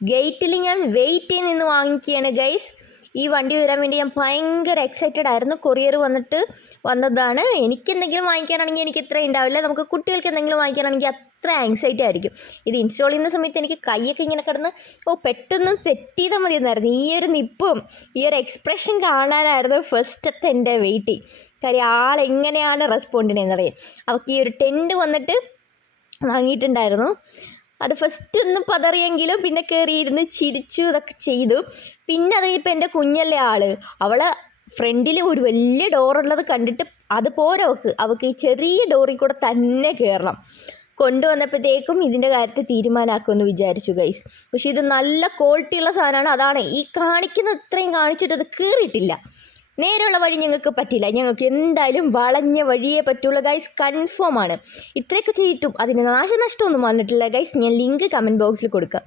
ഗേറ്റിൽ ഞാൻ വെയിറ്റ് ചെയ്ത് നിന്ന് വാങ്ങിക്കുകയാണ് ഗൈസ്. ഈ വണ്ടി വരാൻ വേണ്ടി ഞാൻ ഭയങ്കര എക്സൈറ്റഡ് ആയിരുന്നു. കൊറിയർ വന്നതാണ്. എനിക്ക് എന്തെങ്കിലും വാങ്ങിക്കാനാണെങ്കിൽ എനിക്ക് ഇത്ര ഉണ്ടാവില്ല. നമുക്ക് കുട്ടികൾക്ക് എന്തെങ്കിലും വാങ്ങിക്കാനാണെങ്കിൽ അത്ര ആങ്സൈറ്റി ആയിരിക്കും. ഇത് ഇൻസ്റ്റാൾ ചെയ്യുന്ന സമയത്ത് എനിക്ക് കൈയൊക്കെ ഇങ്ങനെ കിടന്ന് പെട്ടെന്ന് സെറ്റ് ചെയ്താൽ മതി എന്നായിരുന്നു. ഈ ഒരു നിപ്പും ഈ ഒരു എക്സ്പ്രഷൻ കാണാനായിരുന്നു ഫസ്റ്റത്തെ എൻ്റെ വെയിറ്റിംഗ്. കാര്യം ആളെങ്ങനെയാണ് റെസ്പോണ്ട് ചെയ്യുന്നതറിയാം. അവൾക്ക് ഈ ഒരു ടെൻറ്റ് വന്നിട്ട് വാങ്ങിയിട്ടുണ്ടായിരുന്നു. അത് ഫസ്റ്റ് ഒന്ന് പതറിയെങ്കിലും പിന്നെ കയറിയിരുന്ന് ചിരിച്ചു ഇതൊക്കെ ചെയ്തു. പിന്നെ അത് ഇപ്പം എൻ്റെ കുഞ്ഞല്ലേ അവളെ ഫ്രണ്ടിൽ ഒരു വലിയ ഡോറുള്ളത് കണ്ടിട്ട് അത് പോരാ അവൾക്ക് ഈ ചെറിയ ഡോറിൽ കൂടെ തന്നെ കയറണം. കൊണ്ടുവന്നപ്പോഴത്തേക്കും ഇതിൻ്റെ കാര്യത്തിൽ തീരുമാനമാക്കുമെന്ന് വിചാരിച്ചു ഗൈസ്. പക്ഷേ ഇത് നല്ല ക്വാളിറ്റിയുള്ള സാധനമാണ്. അതാണ് ഈ കാണിക്കുന്ന ഇത്രയും കാണിച്ചിട്ട് അത് കയറിയിട്ടില്ല. നേരെയുള്ള വഴി ഞങ്ങൾക്ക് പറ്റില്ല. ഞങ്ങൾക്ക് എന്തായാലും വളഞ്ഞ വഴിയേ പറ്റുള്ളൂ ഗൈസ്, കൺഫേം ആണ്. ഇത്രയൊക്കെ ചെയ്തിട്ടും അതിന് നാശനഷ്ടമൊന്നും വന്നിട്ടില്ല ഗൈസ്. ഞാൻ ലിങ്ക് കമൻറ്റ് ബോക്സിൽ കൊടുക്കാം.